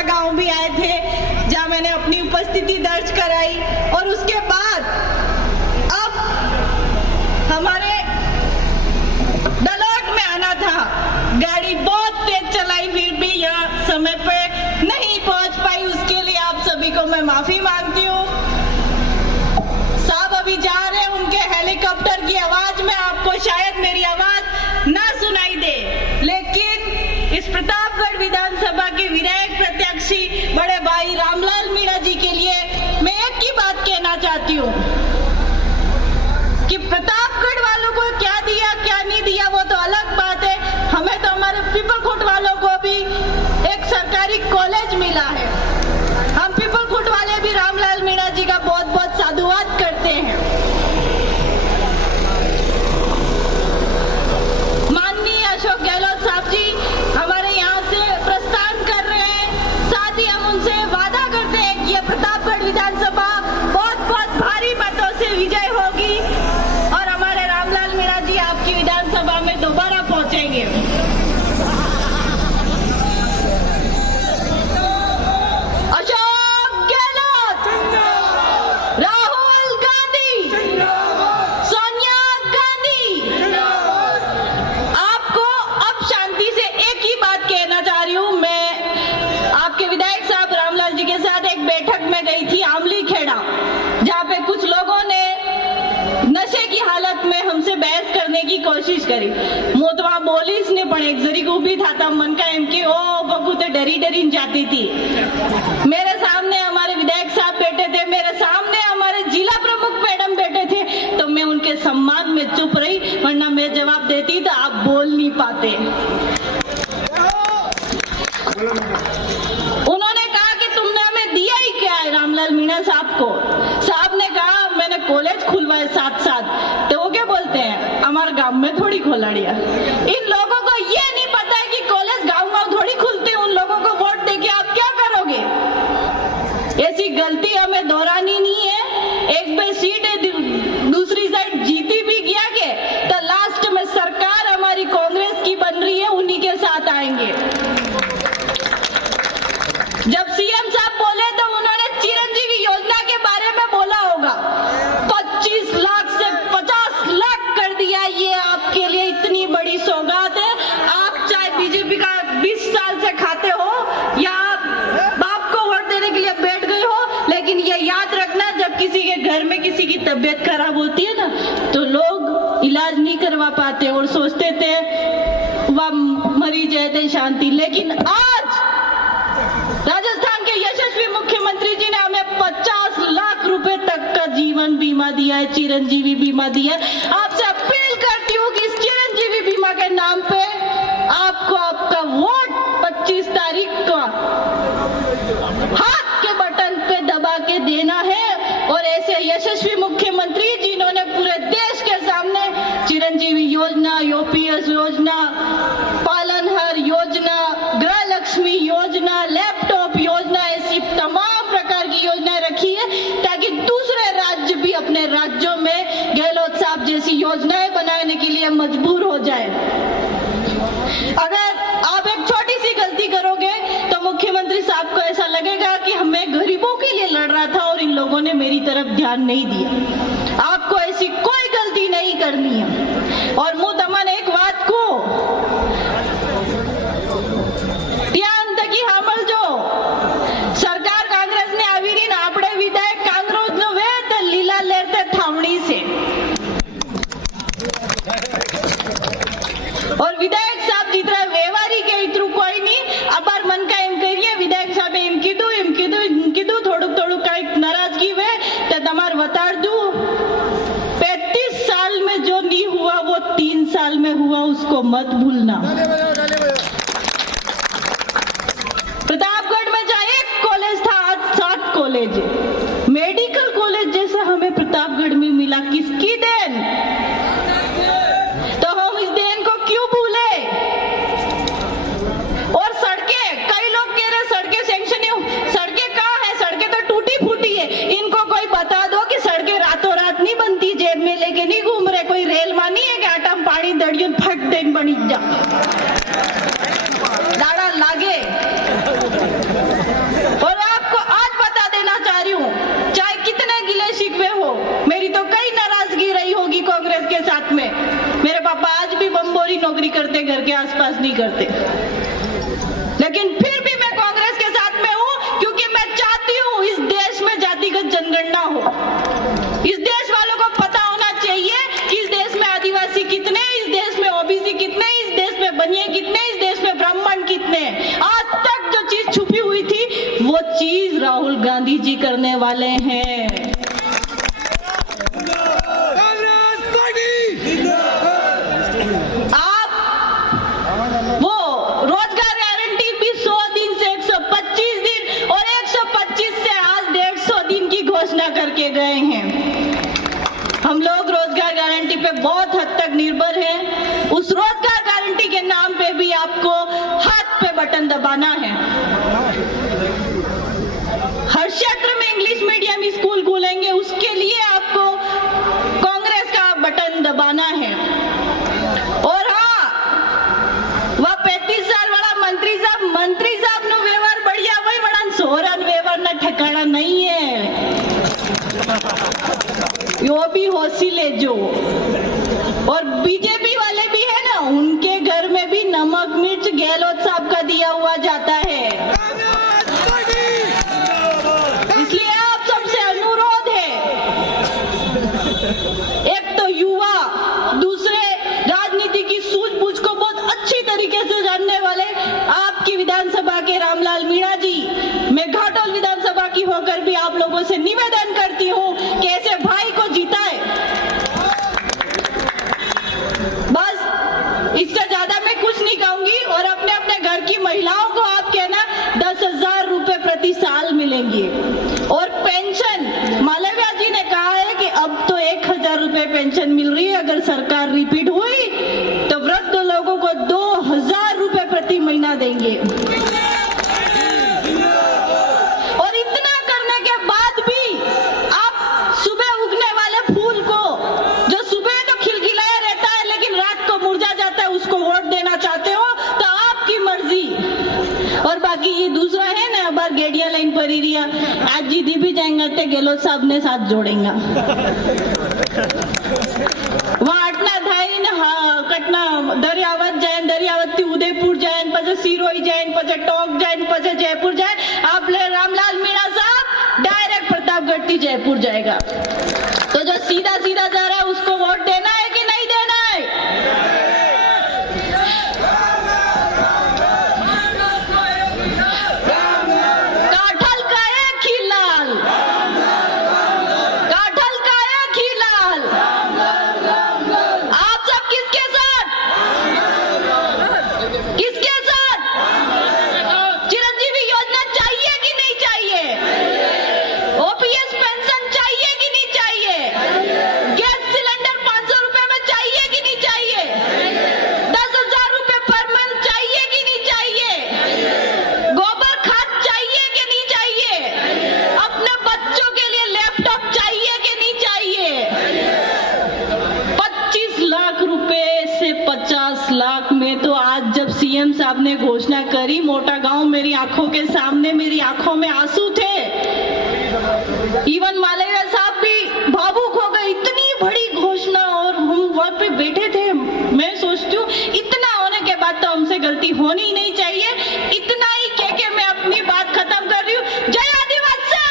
छोटा गांव भी आए थे, जहां मैंने अपनी उपस्थिति दर्ज कराई। और उसके बाद अब हमारे डलौट में आना था, गाड़ी बहुत तेज चलाई, फिर भी यहाँ समय पे नहीं पहुंच पाई। उसके लिए आप सभी को मैं माफी मांगती हूँ। साहब अभी जा रहे हैं, उनके हेलीकॉप्टर की आवाज में आपको शायद मेरी आवाज ना सुनाई दे, लेकिन इस प्रतापगढ़ विधानसभा के विधायक प्रत्याशी बड़े भाई रामलाल मीणा जी के लिए मैं एक ही बात कहना चाहती हूँ कि प्रतापगढ़ वालों को क्या दिया क्या नहीं दिया वो तो अलग बात है, हमें तो हमारे पीपलखुट वालों को भी एक सरकारी कॉलेज मिला है। हम पीपलखुट वाले भी रामलाल मीणा जी का बहुत बहुत साधुवाद करते हैं। माननीय अशोक गहलोत साहब जी हमारे यहाँ से प्रस्थान कर रहे हैं, साथ ही हम उनसे वादा करते हैं कि यह प्रतापगढ़ विधानसभा बहुत बहुत भारी मतों से विजय होगी और हमारे रामलाल मीणा जी आपकी विधानसभा में दोबारा पहुंचेंगे। अशोक गहलोत, राहुल गांधी, सोनिया गांधी, आपको अब शांति से एक ही बात कहना चाह रही हूँ। मैं आपके विधायक साहब रामलाल जी के साथ एक बैठक में गई थी आमली खेड़ा, जहाँ पे कुछ लोगों ने नशे की हालत में हमसे बहस करने की कोशिश करी। मोतवा बोलीस ने पण एक जरी उभी था मन का एम के ओ बगू तो डरी डरी जाती थी। मेरे सामने हमारे विधायक साहब बैठे थे, मेरे सामने हमारे जिला प्रमुख मैडम बैठे थे, तो मैं उनके सम्मान में चुप रही, वरना मैं जवाब देती तो आप बोल नहीं पाते। उन्होंने कहा कि तुमने हमें दिया ही क्या है रामलाल मीणा साहब को। साहब ने कहा मैंने कॉलेज खुलवाए साथ साथ, तो वो क्या बोलते हैं हमारे गांव में थोड़ी खोला दिया। इन लोगों को ये नहीं पता है कि कॉलेज गांव गांव थोड़ी खुलते हैं, उन लोगों को वोट देके आप क्या करोगे। ऐसी गलती हमें दोहरानी नहीं है। एक बार सीट है दूसरी साइड जीती भी गया के तो लास्ट में सरकार हमारी कांग्रेस की बन रही है, उन्हीं के साथ आएंगे। जब सीएम साहब बोले तो उन्होंने चिरंजीवी योजना के बारे में बोला होगा, 25 लाख से 50 लाख कर दिया। ये आपके लिए इतनी बड़ी सौगात है। आप चाहे बीजेपी का 20 साल से खाते हो या बाप को वोट देने के लिए बैठ गए हो, लेकिन ये याद रखना जब किसी के घर में किसी की तबीयत खराब होती है ना, तो लोग इलाज नहीं करवा पाते और सोचते थे वह मरी जाए थे शांति। लेकिन आज राजस्थान के यशस्वी मुख्यमंत्री जी ने हमें 50 लाख रुपए तक का जीवन बीमा दिया है, चिरंजीवी बीमा दिया है। आपसे अपील करती हूँ कि इस चिरंजीवी बीमा के नाम पे आपको आपका वोट 25 तारीख को हाथ के बटन पे दबा के देना है। और ऐसे यशस्वी मुख्यमंत्री जिन्होंने पूरे देश के सामने चिरंजीवी योजना, यूपीएस योजना, पालनहार योजना, गृह लक्ष्मी योजना, लैपटॉप योजना, ऐसी तमाम प्रकार की योजनाएं रखी है ताकि दूसरे राज्य भी अपने राज्यों में गहलोत साहब जैसी योजनाएं बनाने के लिए मजबूर हो जाए। अगर आप एक छोटी सी गलती करोगे तो मुख्यमंत्री साहब को ऐसा लगेगा कि मैं गरीबों के लिए लड़ रहा था और इन लोगों ने मेरी तरफ ध्यान नहीं दिया। आपको ऐसी कोई गलती नहीं करनी है। और मुंह तमन एक बात को ध्यान तकी हामल जो सरकार कांग्रेस ने आवीरी ने आपड़े विधायक कांग्रेस नो वे ते लीला लेरते थावणी से। और विधायक साहब जितना व्यवहारिक है इतरू कोई नहीं। अबार मन का एम करिए विधायक साहब एम कीधु थोड़ू कई नाराजगी वे ते तमार वताड़ दू। 35 साल में जो नहीं हुआ वो 3 साल में हुआ, उसको मत भूलना। प्रतापगढ़ में जहाँ एक कॉलेज था आज 7 कॉलेज है। मेडिकल कॉलेज जैसा हमें प्रतापगढ़ में मिला, किसकी देन? तो हम इस देन को क्यों भूले? और सड़कें, कई लोग कह रहे सड़कें सैंक्शन सड़कें कहाँ है? सड़कें तो टूटी फूटी है। इनको कोई बता दो कि सड़कें रातों रात नहीं बनती, जेब में लेके नहीं घूम रहे। कोई रेल मानी है कि आटम पानी दड़ियन फट देन बनी जा दाड़ा लागे। नौकरी करते, घर के आसपास नहीं करते। लेकिन फिर भी मैं कांग्रेस के साथ में हूं, क्योंकि मैं चाहती हूं इस देश में जातिगत जनगणना हो। इस देश वालों को पता होना चाहिए कि इस देश में आदिवासी कितने, इस देश में ओबीसी कितने, इस देश में बनिए कितने, इस देश में ब्राह्मण कितने। आज तक जो चीज छुपी हुई थी वो चीज राहुल गांधी जी करने वाले हैं। आप वो रोजगार गारंटी भी 100 दिन से 125 दिन और 125 से आज 150 दिन की घोषणा करके गए हैं। हम लोग रोजगार गारंटी पे बहुत हद तक निर्भर हैं। उस रोजगार गारंटी के नाम पे भी आपको हाथ पे बटन दबाना है। हर क्षेत्र में इंग्लिश मीडियम स्कूल खुलेंगे, उसके लिए आपको कांग्रेस का बटन दबाना है। और हाँ, वह 35 साल वाला मंत्री साहब नो व्यवहार बढ़िया वही बड़ा सोहरन व्यवहार न ठिकाना नहीं है, यो भी होशी ले जो। और बीजेपी वाले भी है ना, उनके घर में भी नमक मिर्च गहलोत साहब का दिया हुआ जाता है। इसलिए आप सबसे अनुरोध है, एक तो युवा, दूसरे राजनीति की सूझबूझ को बहुत अच्छी तरीके से जानने वाले आपकी विधानसभा के रामलाल मीणा जी, मैं घाटोल विधानसभा की होकर भी आप लोगों से निवेदन करती हूं कि ऐसे भाई को जिताए। बस इससे ज्यादा मैं कुछ नहीं कहूंगी। और अपने अपने घर की महिलाओं को आप कहना 10,000 रुपए प्रति साल मिलेंगे। और पेंशन, मालविया जी ने कहा है कि अब तो 1,000 रुपए पेंशन मिल रही है। अगर सरकार रिपीट हुई तो वृद्ध लोगों को 2,000 रुपए प्रति महीना देंगे। और इतना करने के बाद भी आप सुबह उगने वाले फूल को, जो सुबह तो खिलखिलाया रहता है लेकिन रात को मुरझा जाता है, उसको वोट देना चाहते हो तो आपकी मर्जी। और बाकी ये दूसरा है ना, बार गेडिया लाइन पर ही रिया आज जी दी भी जाएंगे तो गहलोत साहब ने साथ जोड़ेंगे। वहां अटना धाई न कटना दरियावत जाए, दरियावत थी उदयपुर जाए, पचे सिरोही जाए, पचे टोंक जाए, पचे जयपुर जाए। आप ले रामलाल मीणा साहब डायरेक्ट प्रतापगढ़ थी जयपुर जाएगा। तो जो सीधा सीधा जा रहा है उसको वोट देना है कि नहीं देना है? सीएम साहब ने घोषणा करी, मोटा गांव मेरी आंखों के सामने, मेरी आंखों में आंसू थे। इवन मालविया साहब भी भावुक हो गए, इतनी बड़ी घोषणा और हम वहां पे बैठे थे। मैं सोचती हूँ इतना होने के बाद तो हमसे गलती होनी ही नहीं चाहिए। इतना ही कह के मैं अपनी बात खत्म कर रही हूँ। जय आदिवासी।